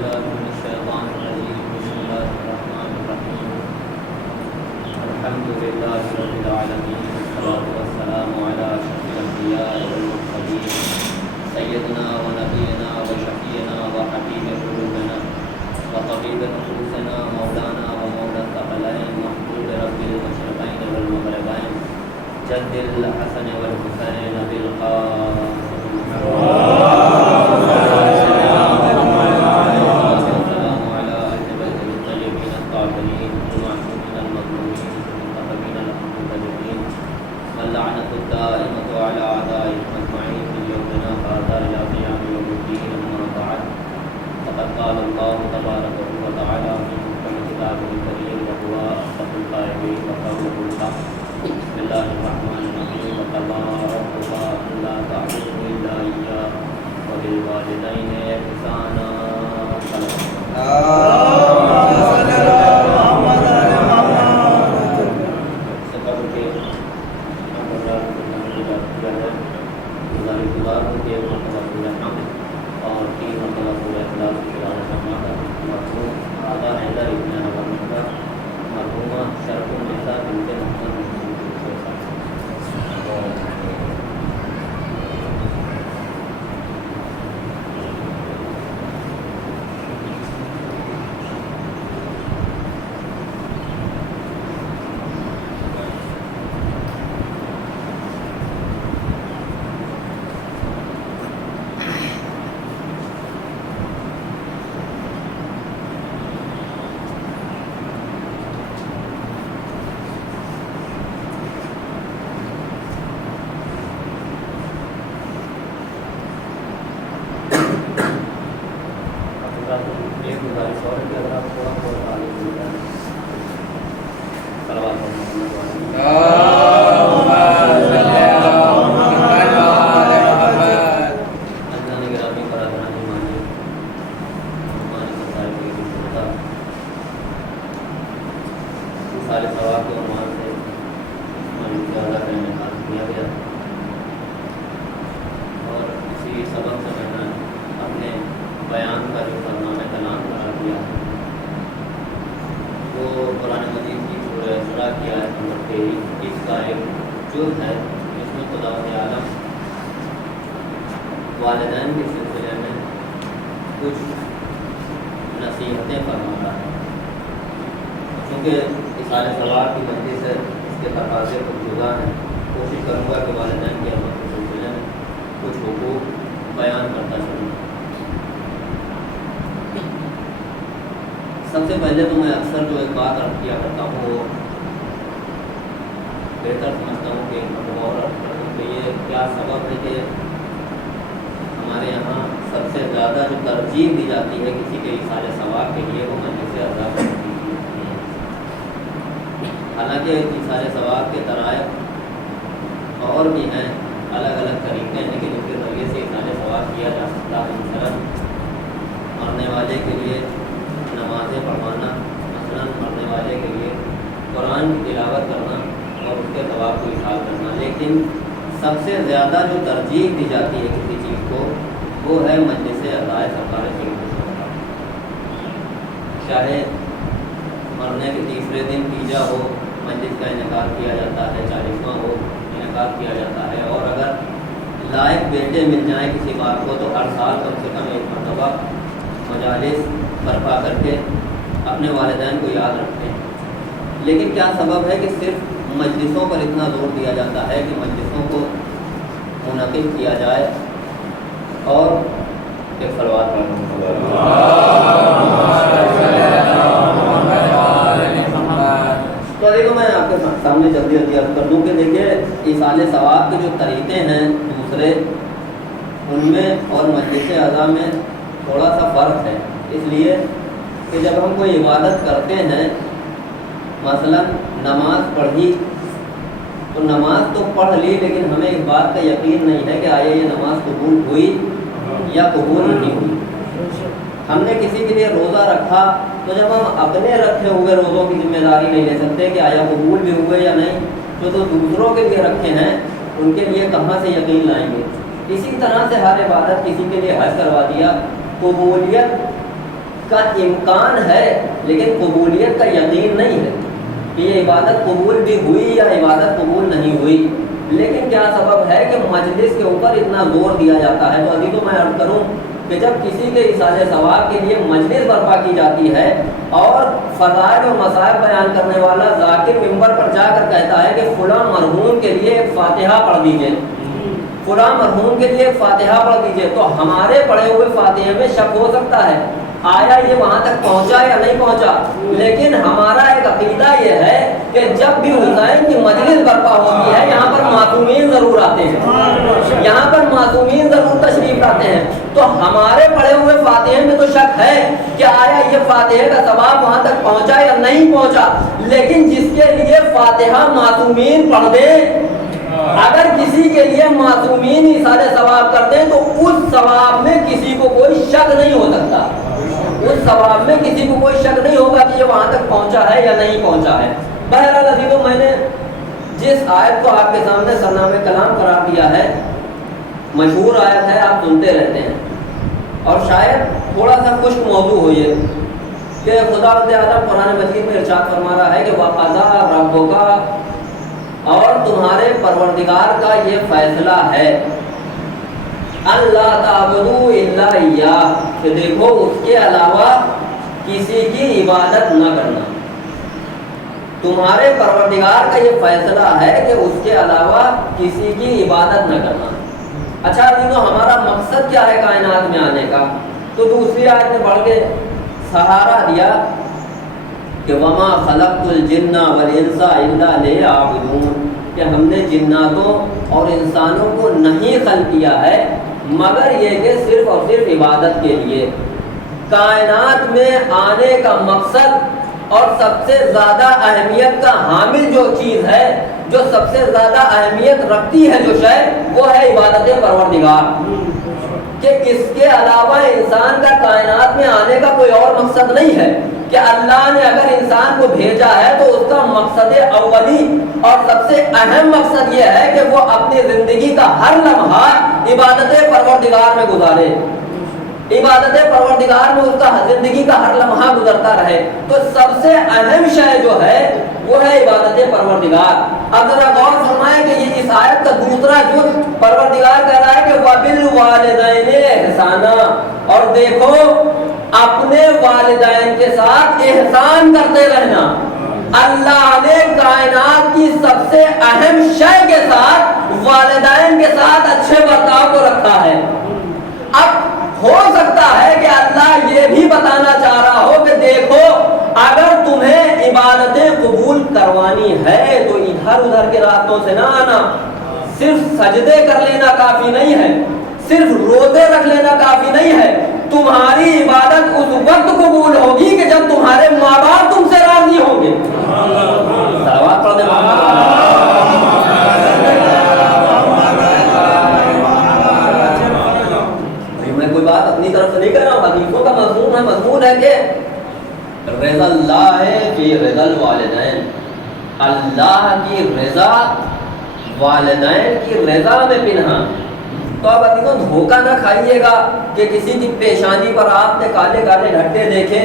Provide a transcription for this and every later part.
بالله من الشيطان الرجيم. بسم الله الرحمن الرحيم. الحمد لله رب العالمين، والصلاة والسلام على أشرف الأنبياء والمرسلين سيدنا ونبينا وشفيعنا وحبيب قلوبنا وطبيب نفوسنا مولانا ومولى الثقلين محبوب رب المشرقين والمغربين جد الحسن والحسين بالقاسم واللعنة الدائمة على أعدائهم أجمعين من يومنا هذا إلى قيام يوم الدين. أما بعد، فقد قال الله تبارك وتعالى في محكم كتابه الكريم وهو أصدق القائلين وقوله الحق. بسم الله الرحمن الرحيم. وقضى ربك ألا تعبدوا إلا إياه وبالوالدين إحسانا. والدین کے سلسلے میں کچھ نصیحتیں فرما رہا ہے، چونکہ اصال ثواب کی وجہ سے اس کے تقاضے کچھ جدا ہیں. کوشش کروں گا کہ والدین کے حقوق کے سلسلے میں کچھ حقوق بیان کرتا چلوں. سب سے پہلے تو میں اکثر جو ایک بات عرض کیا کرتا ہوں وہ بہتر سمجھتا ہوں کہ غور کرتا ہوں کہ یہ کیا سبب ہے کہ ہمارے یہاں سب سے زیادہ جو ترجیح دی جاتی ہے کسی کے اصال ثواب کے لیے وہ مجلس عزا کی ہے. حالانکہ اصال ثواب کے طرائق اور بھی ہیں، الگ الگ طریقے ہیں کہ جن کے ذریعے سے اصال ثواب کیا جا سکتا ہے. مثلاً مرنے والے کے لیے نمازیں پڑھوانا، مثلاً مرنے والے کے لیے قرآن کی تلاوت کرنا اور اس کے ثواب کو اصال کرنا. لیکن سب سے زیادہ جو ترجیح دی جاتی ہے کسی چیز کو وہ ہے مجلس عزائے سرکار شریف. چاہے مرنے کے تیسرے دن تیجا ہو مجلس کا انعقاد کیا جاتا ہے، 40واں ہو انعقاد کیا جاتا ہے. اور اگر لائق بیٹے مل جائیں کسی بات کو تو ہر سال کم سے کم ایک مرتبہ مجالس برپا کر کے اپنے والدین کو یاد رکھتے ہیں. لیکن کیا سبب ہے کہ صرف مجلسوں پر اتنا زور دیا جاتا ہے کہ مجلسوں کو منعقد کیا جائے اور ایک صلوات پڑھنا. تو دیکھو میں آپ کے سامنے جلدی عرض کر دوں کہ دیکھیے اصال ثواب کے جو طریقے ہیں دوسرے ان میں اور مجلس عزا میں تھوڑا سا فرق ہے. اس لیے کہ جب ہم کوئی عبادت کرتے ہیں، مثلا نماز پڑھی تو نماز تو پڑھ لی لیکن ہمیں اس بات کا یقین نہیں ہے کہ آیا یہ نماز قبول ہوئی یا قبول نہیں ہوئی. ہم نے کسی کے لیے روزہ رکھا تو جب ہم اپنے رکھے ہوئے روزوں کی ذمہ داری نہیں لے سکتے کہ آیا قبول بھی ہوئے یا نہیں، تو دوسروں کے لیے رکھے ہیں ان کے لیے کہاں سے یقین لائیں گے. اسی طرح سے ہر عبادت کسی کے لیے حج کروا دیا، قبولیت کا امکان ہے لیکن قبولیت کا یقین نہیں ہے کہ یہ عبادت قبول بھی ہوئی یا عبادت قبول نہیں ہوئی. لیکن کیا سبب ہے کہ مجلس کے اوپر اتنا زور دیا جاتا ہے؟ تو عزیزوں میں عرض کروں کہ جب کسی کے ایصال ثواب کے لیے مجلس برپا کی جاتی ہے اور فضائل اور مصائب بیان کرنے والا ذاکر ممبر پر جا کر کہتا ہے کہ فلاں مرحوم کے لیے ایک فاتحہ پڑھ دیجئے، فلاں مرحوم کے لیے ایک فاتحہ پڑھ دیجئے، تو ہمارے پڑھے ہوئے فاتحے میں شک ہو سکتا ہے آیا یہ وہاں تک پہنچا یا نہیں پہنچا. لیکن ہمارا ایک عقیدہ یہ ہے کہ جب بھی حسین کی مجلس برپا ہوتی ہے یہاں پر معصومین ضرور آتے ہیں، یہاں پر معصومین ضرور تشریف لاتے ہیں. تو ہمارے پڑھے ہوئے فاتحے میں تو شک ہے کہ آیا یہ فاتحے کا ثواب وہاں تک پہنچا یا نہیں پہنچا. لیکن جس کے لیے فاتحہ معصومین پڑھ دیں، اگر کسی کے لیے معصومین ایصال ثواب کرتے ہیں تو اس ثواب میں کسی کو کوئی شک نہیں ہو سکتا، اس ثواب میں کسی کو کوئی شک نہیں ہوگا کہ یہ وہاں تک پہنچا ہے یا نہیں پہنچا ہے. بہرحال عزیزوں، میں نے جس آیت کو آپ کے سامنے سرنامہ کلام قرار دیا ہے، مشہور آیت ہے، آپ سنتے رہتے ہیں اور شاید تھوڑا سا خشک موضوع ہو یہ کہ خدا تعالیٰ قرآن مجید میں ارشاد فرما رہا ہے کہ وَقَضَىٰ رَبُّكَ، اور تمہارے پروردگار کا یہ فیصلہ ہے، اللہ تعبدوا الا اياه، کہ دیکھو اس کے علاوہ کسی کی عبادت نہ کرنا. تمہارے پروردگار کا یہ فیصلہ ہے کہ اس کے علاوہ کسی کی عبادت نہ کرنا. اچھا عزیزو، ہمارا مقصد کیا ہے کائنات میں آنے کا؟ تو دوسری آیت میں بڑھ کے سہارا دیا کہ وما خلقت الجن والانس الا ليعبدون، کہ ہم نے جناتوں اور انسانوں کو نہیں خلق کیا ہے مگر یہ کہ صرف اور صرف عبادت کے لیے. کائنات میں آنے کا مقصد اور سب سے زیادہ اہمیت کا حامل جو چیز ہے، جو سب سے زیادہ اہمیت رکھتی ہے جو شے، وہ ہے عبادت پروردگار. کہ اس کے علاوہ انسان کا کائنات میں آنے کا کوئی اور مقصد نہیں ہے. کہ اللہ نے اگر انسان کو بھیجا ہے تو اس کا مقصد اولی اور سب سے اہم مقصد یہ ہے کہ وہ اپنی زندگی کا ہر لمحہ عبادت پروردگار میں گزارے، عبادت پروردگار میں اس کا زندگی کا ہر لمحہ گزرتا رہے. تو سب سے اہم شے جو ہے وہ ہے عبادت پروردگار. اب ذرا غور فرمائیں کہ یہ اس آیت کا دوسرا جز پروردگار کہہ رہا ہے کہ وَبِالْوَالِدَيْنِ إِحْسَانًا، اور دیکھو اپنے والدین کے ساتھ احسان کرتے رہنا. اللہ نے کائنات کی سب سے اہم شے کے ساتھ والدین کے ساتھ اچھے برتاؤ کو رکھا ہے. اب ہو سکتا ہے کہ اللہ یہ بھی بتانا چاہ رہا ہو کہ دیکھو اگر تمہیں عبادتیں قبول کروانی ہے تو ادھر ادھر کے راستوں سے نہ آنا. صرف سجدے کر لینا کافی نہیں ہے، صرف روزے رکھ لینا کافی نہیں ہے. تمہاری عبادت اس وقت قبول ہوگی کہ جب تمہارے ماں باپ تم سے راضی ہوں گے. صلوات پڑھ دیں. میں کوئی بات اپنی طرف سے نہیں کر رہا ہوں، حدیثوں کا مضمون ہے کہ رضا اللہ فی رضا الوالدین، اللہ کی رضا والدین کی رضا میں پنہاں. تو اب عزیزوں دھوکہ نہ کھائیے گا کہ کسی کی پیشانی پر آپ نے کالے کالے گھٹے دیکھے،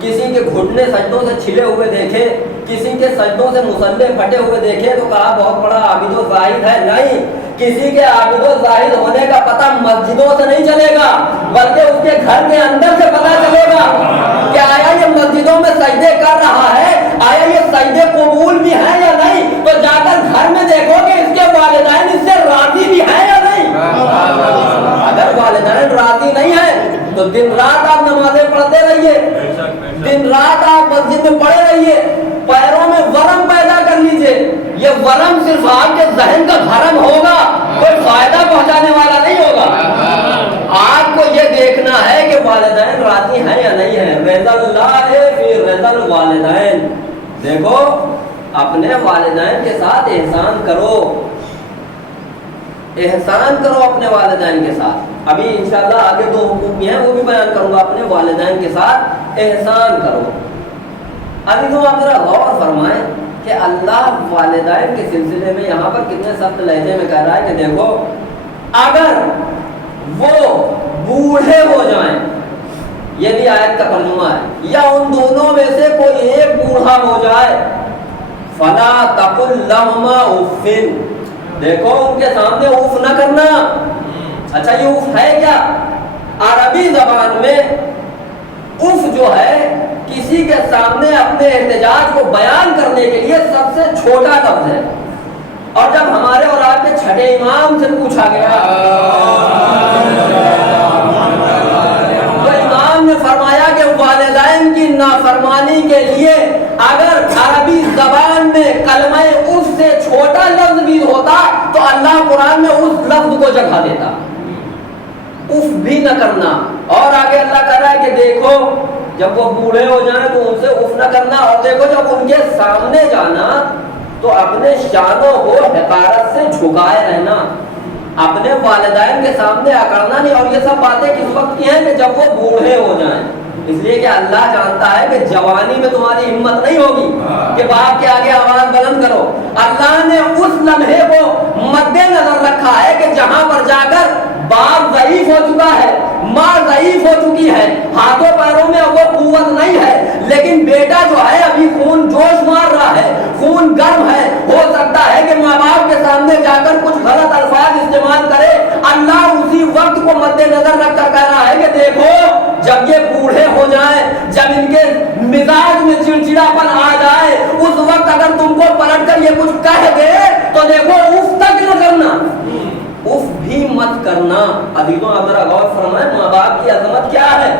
کسی کے گھٹنے سجدوں سے چھلے ہوئے دیکھے، کسی کے سجدوں سے مسلح پھٹے ہوئے دیکھے تو کہا بہت بڑا عابد و زاہد ہے. نہیں، کسی کے عابد و زاہد ہونے کا پتہ مسجدوں سے نہیں چلے گا بلکہ اس کے گھر کے اندر سے پتہ چلے گا کہ آیا یہ مسجدوں میں سجدے کر رہا ہے، آیا یہ سجدے قبول بھی ہیں یا نہیں. تو جا کر گھر میں دیکھو کہ اس کے والدین اس سے راضی بھی ہیں یا نہیں. اگر والدین راضی نہیں ہیں تو دن رات آپ نمازیں پڑھتے رہیے، دن رات آپ مسجد میں پڑھے رہیے، پیروں میں ورم پیدا کر لیجئے. یہ ورم صرف آپ کے ذہن کا بھرم ہوگا، کوئی فائدہ پہنچانے والا نہیں ہوگا. آپ کو یہ دیکھنا ہے کہ والدین راضی ہیں یا نہیں ہیں. رضا اللہ فی رضا الوالدین. دیکھو اپنے والدین کے ساتھ احسان کرو، احسان کرو اپنے والدین کے ساتھ. ابھی انشاءاللہ آگے دو حقوق بھی ہیں وہ بھی بیان کروں گا. اپنے والدین کے ساتھ احسان کرو. عزیزوں آپ ذرا غور فرمائیں کہ اللہ والدین کے سلسلے میں یہاں پر کتنے سخت لہجے میں کہہ رہا ہے کہ دیکھو اگر وہ بوڑھے ہو جائیں یہ بھی آیت کا ترجمہ ہے، یا ان دونوں میں سے کوئی ایک بوڑھا ہو جائے، فلا تقل لهما اف، دیکھو ان کے سامنے اف نہ کرنا۔ اچھا یہ اف ہے کیا؟ عربی زبان میں اف جو ہے کسی کے سامنے اپنے احتجاج کو بیان کرنے کے لیے سب سے چھوٹا لفظ ہے، اور جب ہمارے اور آپ کے چھٹے امام سے پوچھا گیا تو امام نے فرمایا کہ والدین کی نافرمانی کے لیے اگر عربی زبان میں کلمہ اف سے چھوٹا لفظ بھی ہوتا تو اللہ قرآن میں اس لفظ کو جگہ دیتا، اف بھی نہ کرنا۔ اور آگے اللہ کہہ رہا ہے کہ دیکھو جب وہ بوڑھے ہو جائیں تو ان سے اف نہ کرنا، اور دیکھو جب ان کے سامنے جانا تو اپنے شانوں کو حقارت سے جھکائے رہنا، اپنے والدین کے سامنے اکڑنا نہیں۔ اور یہ سب باتیں کس وقت کی ہیں کہ جب وہ بوڑھے ہو جائیں، اس لیے کہ اللہ جانتا ہے کہ جوانی میں تمہاری ہمت نہیں ہوگی کہ باپ کے آگے آواز بلند کرو۔ اللہ نے اس لمحے کو مد نظر رکھا ہے کہ جہاں پر جا کر باپ ضعیف ہو چکا ہے، ماں ضعیف ہو چکی ہے، ہاتھوں پیروں میں وہ قوت نہیں ہے، لیکن بیٹا جو ہے ابھی خون جوش مار رہا ہے، خون گرم ہے، ہو سکتا ہے کہ ماں باپ کے سامنے جا کر کچھ غلط الفاظ استعمال کرے۔ اللہ اسی وقت کو مد نظر رکھ کر کہہ رہا ہے کہ دیکھو جب یہ بوڑھے ہو جائیں، جب ان کے مزاج میں چڑچڑاپن آ جائے، اس وقت اگر تم کو پلٹ کر یہ کچھ کہہ دے تو دیکھو اف تک نہ کرنا، اف بھی مت کرنا۔ عزیزوں آپ ذرا غور فرمائیں ماں باپ کی عظمت کیا ہے۔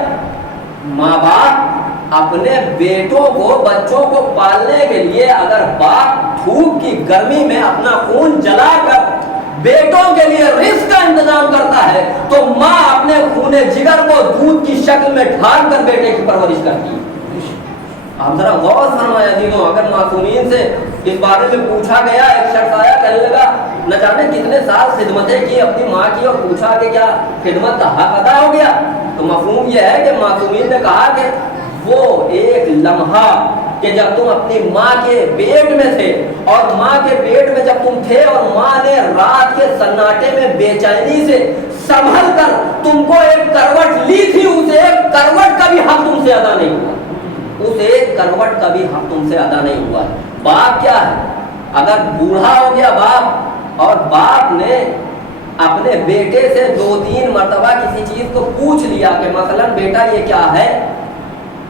ماں باپ اپنے بیٹوں کو، بچوں کو پالنے کے لیے اگر باپ دھوپ کی گرمی میں اپنا خون جلا کر بیٹوں کے لیے رزق کا انتظام کرتا ہے تو ماں اپنے خون جگر کو دودھ کی شکل میں ڈھال کر بیٹے کی پرورش کرتی ہے۔ آپ ذرا غور فرمائیں عزیزوں، اگر معصومین سے اس بارے میں پوچھا گیا، ایک شخص آیا کہنے لگا نہ جانے کتنے سال خدمتیں کی اپنی ماں کی، اور پوچھا کہ کیا خدمت کا حق ادا ہو گیا؟ تو مفہوم یہ ہے کہ معصومین نے کہا کہ وہ ایک لمحہ کہ جب تم اپنی ماں کے پیٹ میں تھے، اور ماں کے پیٹ میں جب تم تھے اور ماں نے رات کے سناٹے میں بے چینی سے سنبھل کر تم کو ایک کروٹ لی تھی، اس ایک کروٹ کا بھی حق تم سے ادا نہیں ہوا، اس ایک کروٹ کا بھی حق تم سے ادا نہیں ہوا۔ باپ کیا ہے؟ اگر بوڑھا ہو گیا باپ اور باپ نے اپنے بیٹے سے 2-3 مرتبہ کسی چیز کو پوچھ لیا کہ مثلا بیٹا یہ کیا ہے،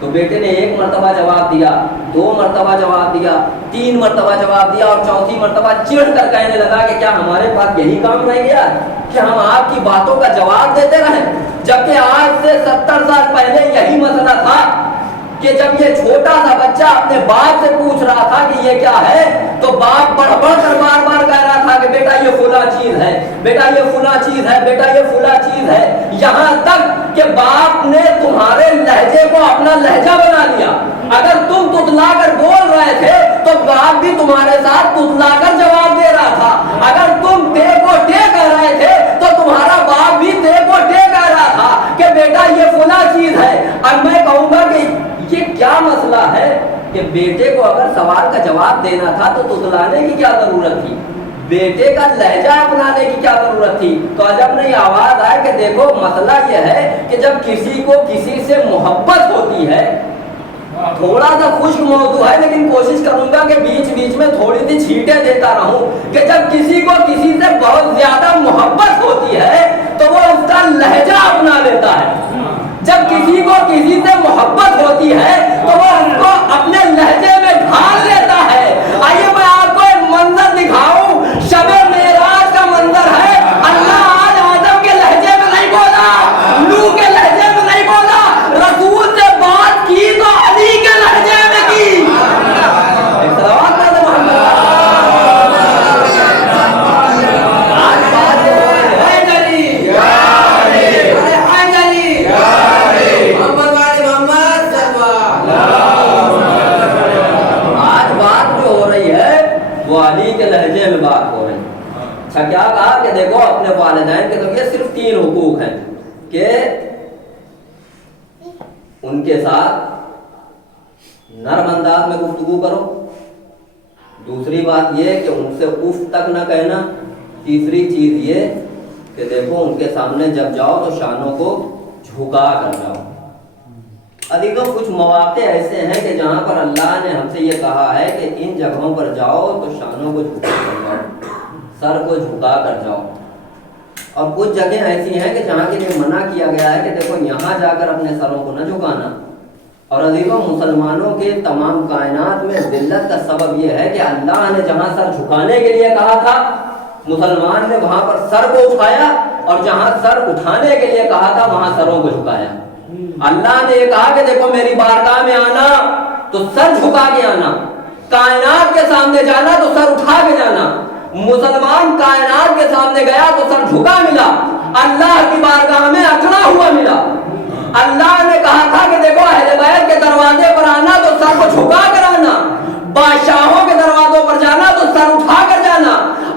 تو بیٹے نے 1 مرتبہ جواب دیا، 2 مرتبہ جواب دیا، 3 مرتبہ جواب دیا، اور 4تھی مرتبہ چڑھ کر کہنے لگا کہ کیا ہمارے پاس یہی کام رہ گیا کہ ہم آپ کی باتوں کا جواب دیتے رہیں، جبکہ آج سے 70 سال پہلے یہی مسئلہ تھا کہ جب یہ چھوٹا سا بچہ اپنے باپ سے پوچھ رہا تھا کہ یہ کیا ہے تو باپ بڑھ بڑھ کر بار بار کہہ رہا تھا کہ بیٹا یہ فلاں چیز ہے، بیٹا یہ فلاں چیز ہے، بیٹا یہ فلاں چیز ہے، یہاں تک کہ باپ نے تمہارے لہجے کو اپنا لہجہ بنا لیا۔ اگر تم تتلا کر بول رہے تھے تو باپ بھی تمہارے ساتھ تتلا کر جواب دے رہا تھا، اگر تم ٹے کو ٹے کہہ رہے تھے تو تمہارا باپ بھی ٹے کو ٹے کہہ رہا تھا کہ بیٹا یہ فلاں چیز ہے۔ اب میں کہوں گا کہ یہ کیا مسئلہ ہے کہ بیٹے کو اگر سوال کا جواب دینا تھا تو تتلانے کی کیا ضرورت تھی، بیٹے کا لہجہ اپنانے کی کیا ضرورت تھی؟ تو عجب نہیں آواز آئے کہ دیکھو مسئلہ یہ ہے کہ جب کسی کو کسی سے محبت ہوتی ہے، تھوڑا سا خشک موضوع ہے لیکن کوشش کروں گا کہ بیچ بیچ میں تھوڑی سی چھینٹیں دیتا رہوں، کہ جب کسی کو کسی سے بہت زیادہ محبت ہوتی ہے تو وہ اس کا لہجہ اپنا لیتا ہے، جب کسی کو کسی سے محبت ہوتی ہے تو وہ اس کو اپنے لہجے میں ڈھال لیتا ہے۔ آئیے میں آپ کو ایک منظر دکھاؤں، شب معراج کا منظر ہے۔ اللہ آج آدم کے لہجے میں نہیں بولا، نوح کے لہجے میں نہیں بولا، رسول سے بات کی تو علی کے لہجے میں کی۔ علی کے لہجے میں بات ہو رہی ہے۔ اچھا کیا کہا کہ دیکھو اپنے والدین کے تو یہ صرف 3 حقوق ہیں کہ ان کے ساتھ نرم انداز میں گفتگو کرو، دوسری بات یہ کہ ان سے اف تک نہ کہنا، تیسری چیز یہ کہ دیکھو ان کے سامنے جب جاؤ تو شانوں کو جھکا کر جاؤ۔ عزیزوں کچھ مواقع ایسے ہیں کہ جہاں پر اللہ نے ہم سے یہ کہا ہے کہ ان جگہوں پر جاؤ تو شانوں کو جھکا کر جاؤ، سر کو جھکا کر جاؤ، اور کچھ جگہیں ایسی ہیں کہ جہاں کے لیے منع کیا گیا ہے کہ دیکھو یہاں جا کر اپنے سروں کو نہ جھکانا۔ اور عزیزوں مسلمانوں کے تمام کائنات میں ذلت کا سبب یہ ہے کہ اللہ نے جہاں سر جھکانے کے لیے کہا تھا مسلمان نے وہاں پر سر کو اٹھایا، اور جہاں سر اٹھانے کے لیے کہا تھا وہاں سروں کو جھکایا۔ اللہ نے یہ کہا کہ دیکھو میری بارگاہ میں آنا تو سر جھکا کے آنا، کائنات کے سامنے جانا تو سر اٹھا کے جانا۔ مسلمان کائنات کے سامنے گیا تو سر جھکا ملا، اللہ کی بارگاہ میں اکڑا ہوا ملا۔ اللہ نے کہا تھا کہ دیکھو اہل بیت کے دروازے پر آنا تو سر کو جھکا کر آنا، بادشاہوں کے دروازوں پر جانا تو سر اٹھا کر جانا۔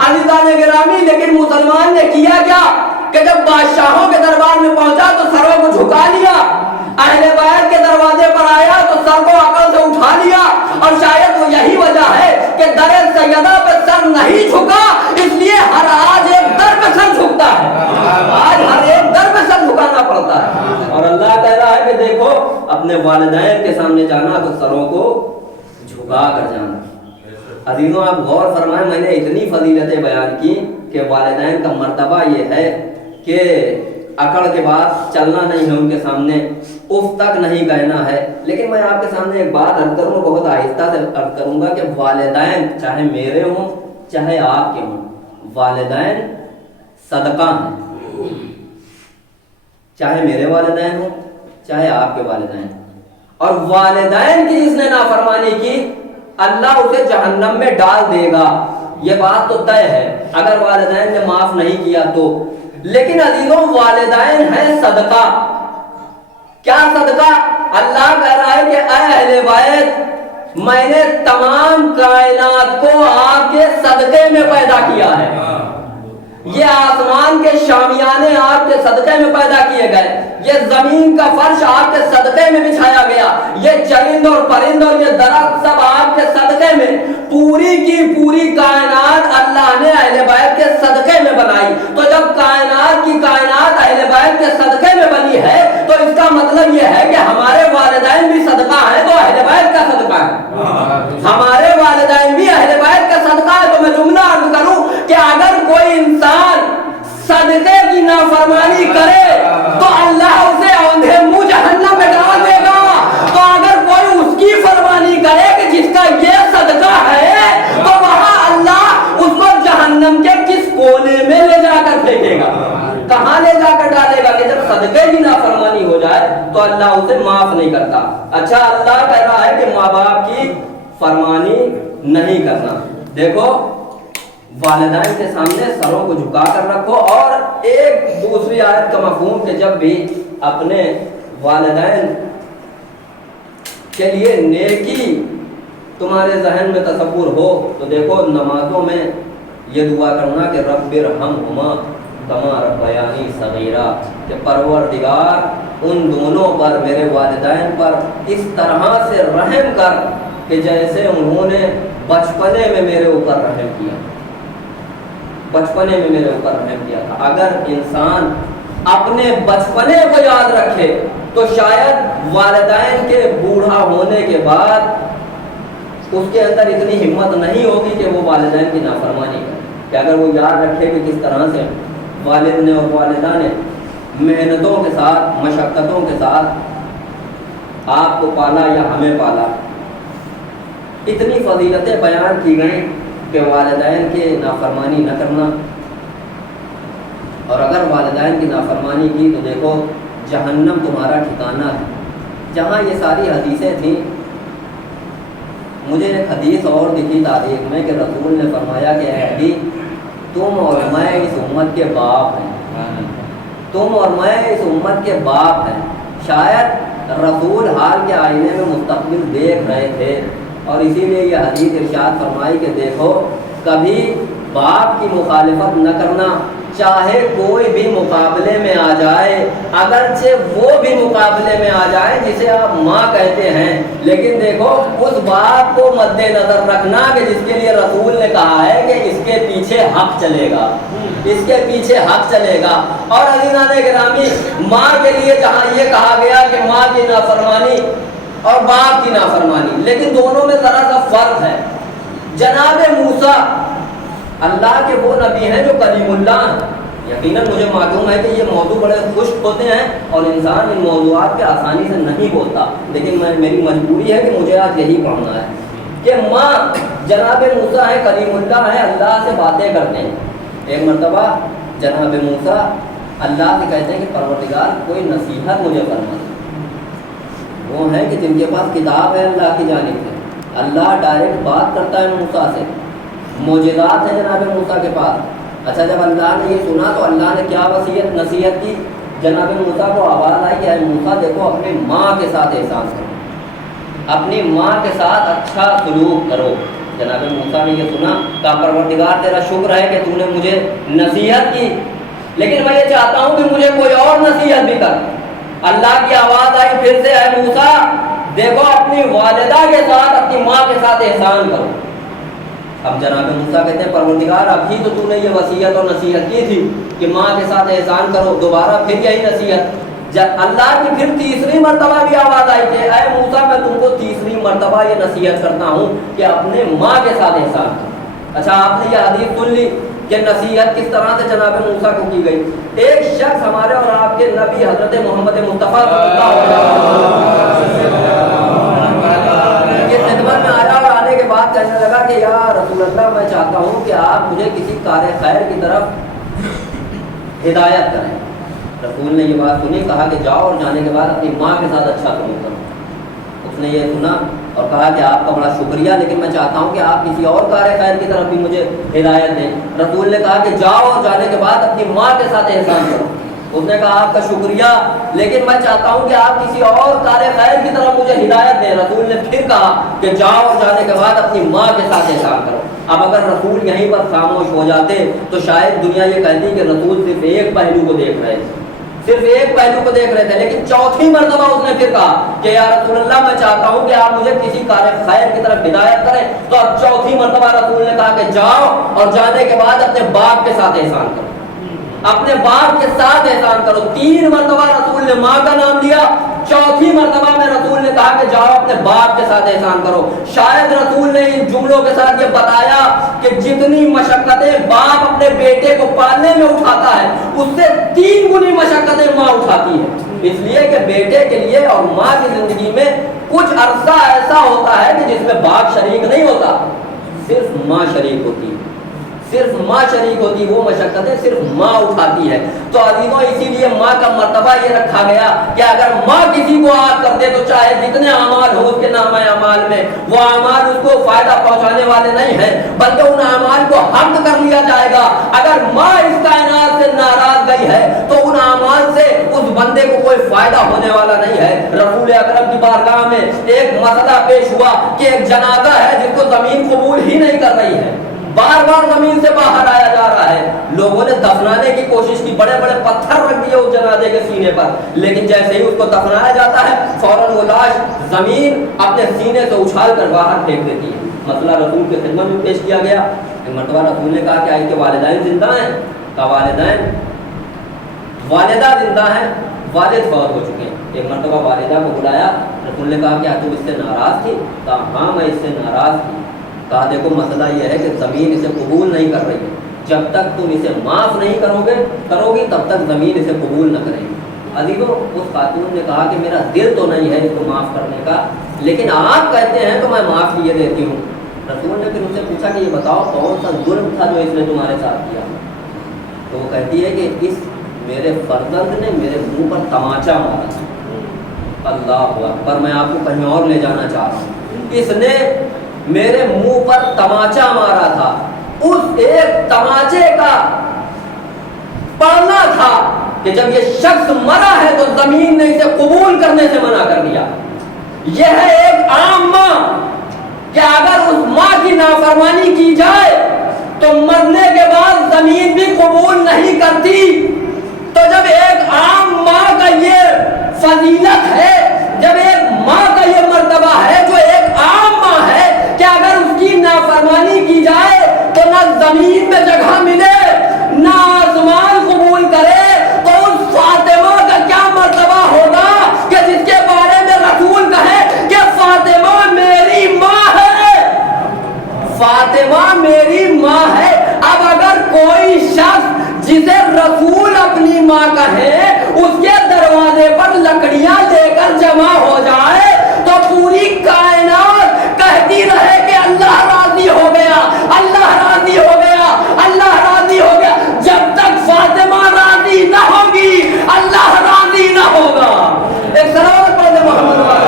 عزیزان گرامی لیکن مسلمان نے کیا کیا کہ جب بادشاہوں کے دربار میں پہنچا تو سروں کو جھکا لیا، اہل بیت کے دروازے پر آیا تو سر کو عقل سے اٹھا لیا۔ اور شاید وہ یہی وجہ ہے کہ در سیدہ پہ سر نہیں جھکا، اس لیے ہر آج ایک در پہ سر جھکتا ہے، آج ہر ایک در پہ سر جھکانا پڑتا ہے۔ اور اللہ کہہ رہا ہے کہ دیکھو اپنے والدین کے سامنے جانا تو سروں کو جھکا کر جانا۔ عزیزوں آپ غور فرمائیں، میں نے اتنی فضیلتیں بیان کی کہ والدین کا مرتبہ یہ ہے کہ اکڑ کے بعد چلنا نہیں ہے ان کے سامنے، اف تک نہیں کہنا ہے۔ لیکن میں آپ کے سامنے ایک بات عرض کروں، بہت آہستہ سے عرض کروں گا کہ والدین چاہے میرے ہوں چاہے آپ کے ہوں، والدین صدقہ ہیں، چاہے میرے والدین ہوں چاہے آپ کے والدین۔ اور والدین کی جس نے نافرمانی کی اللہ اسے جہنم میں ڈال دے گا، یہ بات تو طے ہے اگر والدین نے معاف نہیں کیا تو۔ لیکن عزیزوں والدین ہیں صدقہ۔ کیا صدقہ؟ اللہ کہہ رہا ہے کہ اے اہل بیت میں نے تمام کائنات کو آپ کے صدقے میں پیدا کیا ہے، یہ آسمان کے شامیانے آپ کے صدقے میں پیدا کیے گئے، یہ زمین کا فرش آپ کے صدقے میں بچھایا گیا، یہ چرند اور پرند اور یہ درخت سب آپ کے صدقے میں، پوری کی پوری کائنات اللہ نے اہل بیت کے صدقے میں بنائی۔ تو جب کائنات کی کائنات اہل بیت کے صدقے میں بنی ہے تو اس کا مطلب یہ ہے کہ ہمارے والدین بھی صدقہ ہیں تو اہل بیت کا صدقہ ہے، ہمارے والدین بھی اہل بیت کا صدقہ ہے۔ تو میں جملہ عرض کروں کہ اگر کوئی انسان صدقے کی نافرمانی کرے تو اللہ اسے اوندھے منہ جہنم میں ڈال دے گا۔ تو اگر کوئی اس کی فرمانی کرے کہ جس کا یہ صدقہ ہے تو وہاں اللہ اس کو جہنم کے کس کونے میں لے جا کر پھینکے گا، کہاں لے جا کر ڈالے گا؟ کہ جب صدقے کی نافرمانی ہو جائے تو اللہ اسے معاف نہیں کرتا۔ اچھا اللہ کہہ رہا ہے کہ ماں باپ کی فرمانی نہیں کرنا۔ دیکھو والدین کے سامنے سروں کو جھکا کر رکھو۔ اور ایک دوسری آیت کا مفہوم کہ جب بھی اپنے والدین کے لیے نیکی تمہارے ذہن میں تصور ہو تو دیکھو نمازوں میں یہ دعا کرنا کہ رب ارحمہما کما ربیانی صغیرا، کہ پروردگار ان دونوں پر میرے والدین پر اس طرح سے رحم کر کہ جیسے انہوں نے بچپنے میں میرے اوپر رحم کیا، بچپنے میں میرے اوپر رحم کیا تھا۔ اگر انسان اپنے بچپنے کو یاد رکھے تو شاید والدین کے بوڑھا ہونے کے بعد اس کے اندر اتنی ہمت نہیں ہوگی کہ وہ والدین کی نافرمانی کرے۔ کہ اگر وہ یاد رکھے کہ کس طرح سے والد نے اور والدہ نے محنتوں کے ساتھ مشقتوں کے ساتھ آپ کو پالا یا ہمیں پالا۔ اتنی فضیلتیں بیان کی گئیں کہ والدین کے نافرمانی نہ کرنا، اور اگر والدین کی نافرمانی کی تو دیکھو جہنم تمہارا ٹھکانہ ہے۔ جہاں یہ ساری حدیثیں تھیں مجھے ایک حدیث اور دکھی تاریخ میں کہ رسول نے فرمایا کہ اے علی تم اور میں اس امت کے باپ ہیں، تم اور میں اس امت کے باپ ہیں۔ شاید رسول حال کے آئینے میں مستقبل دیکھ رہے تھے اور اسی لیے یہ حدیث ارشاد فرمائی کہ دیکھو کبھی باپ کی مخالفت نہ کرنا، چاہے کوئی بھی مقابلے میں آ جائے، اگرچہ وہ بھی مقابلے میں آ جائے جسے آپ ماں کہتے ہیں، لیکن دیکھو اس بات کو مد نظر رکھنا کہ جس کے لیے رسول نے کہا ہے کہ اس کے پیچھے حق چلے گا، اس کے پیچھے حق چلے گا۔ اور عزیزان گرامی، ماں کے لیے جہاں یہ کہا گیا کہ ماں کی نافرمانی اور باپ کی نافرمانی، لیکن دونوں میں ذرا سا فرق ہے۔ جناب موسیٰ اللہ کے وہ نبی ہیں جو کلیم اللہ ہیں۔ یقیناً مجھے معلوم ہے کہ یہ موضوع بڑے خشک ہوتے ہیں اور انسان ان موضوعات پہ آسانی سے نہیں بولتا، لیکن میری مجبوری ہے کہ مجھے آج یہی پڑھنا ہے کہ ماں جناب موسیٰ ہے، کلیم اللہ ہے، اللہ سے باتیں کرتے ہیں۔ ایک مرتبہ جناب موسیٰ اللہ سے کہتے ہیں کہ پروردگار کوئی نصیحت مجھے فرما۔ وہ ہیں کہ جن کے پاس کتاب ہے اللہ کی جانب سے، اللہ ڈائریکٹ بات کرتا ہے موسیٰ سے، معجزات ہیں جناب موسیٰ کے پاس۔ اچھا، جب اللہ نے یہ سنا تو اللہ نے کیا نصیحت کی؟ جناب موسیٰ کو آواز آئی کہ اے موسیٰ دیکھو اپنی ماں کے ساتھ احسان کرو، اپنی ماں کے ساتھ اچھا سلوک کرو۔ جناب موسیٰ نے یہ سنا، کہا پروردگار تیرا شکر ہے کہ تو نے مجھے نصیحت کی، لیکن میں یہ چاہتا ہوں کہ مجھے کوئی اور نصیحت بھی کر۔ اللہ کی آواز آئی پھر سے، اے موسیٰ دیکھو اپنی والدہ کے ساتھ، اپنی ماں کے ساتھ احسان کرو۔ اب جناب موسیٰ کہتے ہیں پروردگار ابھی تو نے یہ وصیت اور نصیحت کی تھی کہ ماں کے ساتھ احسان کرو، دوبارہ پھر یہی نصیحت۔ جب اللہ کی پھر تیسری مرتبہ بھی آواز آئی کہ اے موسیٰ میں تم کو تیسری مرتبہ یہ نصیحت کرتا ہوں کہ اپنے ماں کے ساتھ احسان کرو۔ اچھا، آپ نے یہ حدیث سن لی کہ نصیحت کس طرح سے جناب موسیٰ کو کی گئی۔ ایک شخص ہمارے اور آپ کے نبی حضرت محمد مصطفیٰ صلی اللہ علیہ وسلم کی خدمت میں آیا اور آنے کے بعد کہنے لگا کہ یا رسول اللہ میں چاہتا ہوں کہ آپ مجھے کسی کار خیر کی طرف ہدایت کریں۔ رسول نے یہ بات سنی، کہا کہ جاؤ اور جانے کے بعد اپنی ماں کے ساتھ اچھا سلوک کرو۔ اس نے یہ سنا اور کہا کہ آپ کا بڑا شکریہ، لیکن میں چاہتا ہوں کہ آپ کسی اور کار خیر کی طرف بھی مجھے ہدایت دیں۔ رسول نے کہا کہ جاؤ اور جانے کے بعد اپنی ماں کے ساتھ احسان کرو۔ اس نے کہا آپ کا شکریہ، لیکن میں چاہتا ہوں کہ آپ کسی اور کار خیر کی طرف مجھے ہدایت دیں۔ رسول نے پھر کہا کہ جاؤ اور جانے کے بعد اپنی ماں کے ساتھ احسان کرو۔ اب اگر رسول یہیں پر خاموش ہو جاتے تو شاید دنیا یہ کہتی کہ رسول صرف ایک پہلو کو دیکھ رہے تھے، صرف ایک پہلو کو دیکھ رہے تھے، لیکن چوتھی مرتبہ اس نے پھر کہا کہ یا رسول اللہ میں چاہتا ہوں کہ آپ مجھے کسی کار خیر کی طرف ہدایت کریں۔ تو اب چوتھی مرتبہ رسول نے کہا کہ جاؤ اور جانے کے بعد اپنے باپ کے ساتھ احسان کرو، اپنے باپ کے ساتھ احسان کرو۔ تین مرتبہ رسول نے ماں کا نام لیا، چوتھی مرتبہ میں رسول نے کہا کہ جاؤ اپنے باپ کے ساتھ احسان کرو۔ شاید رسول نے ان جملوں کے ساتھ یہ بتایا کہ جتنی مشقتیں باپ اپنے بیٹے کو پالنے میں اٹھاتا ہے اس سے 3 گنی مشقتیں ماں اٹھاتی ہے، اس لیے کہ بیٹے کے لیے اور ماں کی زندگی میں کچھ عرصہ ایسا ہوتا ہے کہ جس میں باپ شریک نہیں ہوتا، صرف ماں شریک ہوتی ہے، صرف ماں شریک ہوتی، وہ مشقتیں صرف ماں اٹھاتی ہے۔ تو عزیزوں اسی لیے ماں کا مرتبہ یہ رکھا گیا کہ اگر ماں کسی کو آگ کر دے تو چاہے جتنے اعمال ہو اس کے نام اعمال میں، وہ اعمال اس کو فائدہ پہنچانے والے نہیں ہیں، بلکہ ان اعمال کو حق کر لیا جائے گا۔ اگر ماں اس کائنات سے ناراض گئی ہے تو ان اعمال سے اس بندے کو کوئی فائدہ ہونے والا نہیں ہے۔ رسول اکرم کی بارگاہ میں ایک مسئلہ پیش ہوا کہ ایک جنازہ ہے جس کو زمین قبول ہی نہیں کر رہی ہے، بار بار زمین سے باہر آیا جا رہا ہے۔ لوگوں نے دفنانے کی کوشش کی، بڑے بڑے پتھر رکھ دیے اس جنازے کے سینے پر، لیکن جیسے ہی اس کو دفنایا جاتا ہے فوراً وہ لاش زمین اپنے سینے سے اچھال کر باہر پھینک دیتی ہے۔ مسئلہ رسول کی خدمت میں پیش کیا گیا۔ ایک مرتبہ رسول نے کہا کہ آئی کے والدین زندہ ہیں؟ کہا والدہ زندہ ہیں، والد فوت ہو چکے ہیں۔ ایک مرتبہ والدہ کو بلایا، رسول نے کہا کیا تم اس سے ناراض تھی؟ کہا ہاں میں اس سے ناراض تھی۔ کہا دیکھو مسئلہ یہ ہے کہ زمین اسے قبول نہیں کر رہی ہے، جب تک تم اسے معاف نہیں کرو گی تب تک زمین اسے قبول نہ کرے گی۔ عزیزوں اس خاتون نے کہا کہ میرا دل تو نہیں ہے اس کو معاف کرنے کا، لیکن آپ کہتے ہیں تو میں معاف کیے دیتی ہوں۔ رسول نے پھر ان سے پوچھا کہ یہ بتاؤ کون سا ظلم تھا جو اس نے تمہارے ساتھ کیا؟ تو وہ کہتی ہے کہ اس میرے فرزند نے میرے منہ پر تماچا مارا تھا۔ اللہ اکبر، میں آپ کو کہیں اور لے جانا چاہ رہا ہوں۔ اس نے میرے منہ پر تماچا مارا تھا، اس ایک تماچے کا پڑھنا تھا کہ جب یہ شخص مرا ہے تو زمین نے اسے قبول کرنے سے منع کر دیا۔ یہ ہے ایک عام ماں کہ اگر اس ماں کی نافرمانی کی جائے تو مرنے کے بعد زمین بھی قبول نہیں کرتی. تو جب ایک عام ماں کا یہ فضیلت ہے، جب ایک ماں کا یہ مرتبہ ہے جو ایک عام ماں ہے کہ اگر اس کی نافرمانی کی جائے تو نہ زمین میں جگہ ملے نہ آسمان قبول کرے، تو اس فاطمہ کا کیا مرتبہ ہوگا کہ جس کے بارے میں رسول کہے کہ فاطمہ میری ماں ہے، فاطمہ میری ماں ہے. اب اگر کوئی شخص جسے رسول اپنی ماں کہے اس کے دروازے پر لکڑیاں لے کر جمع ہو جائے تو پوری کائنات کہتی رہے کہ اللہ راضی ہو گیا، اللہ راضی ہو گیا، اللہ راضی ہو گیا. جب تک فاطمہ راضی نہ ہوگی اللہ راضی نہ ہوگا. ایک سلام پڑھ دے محمد.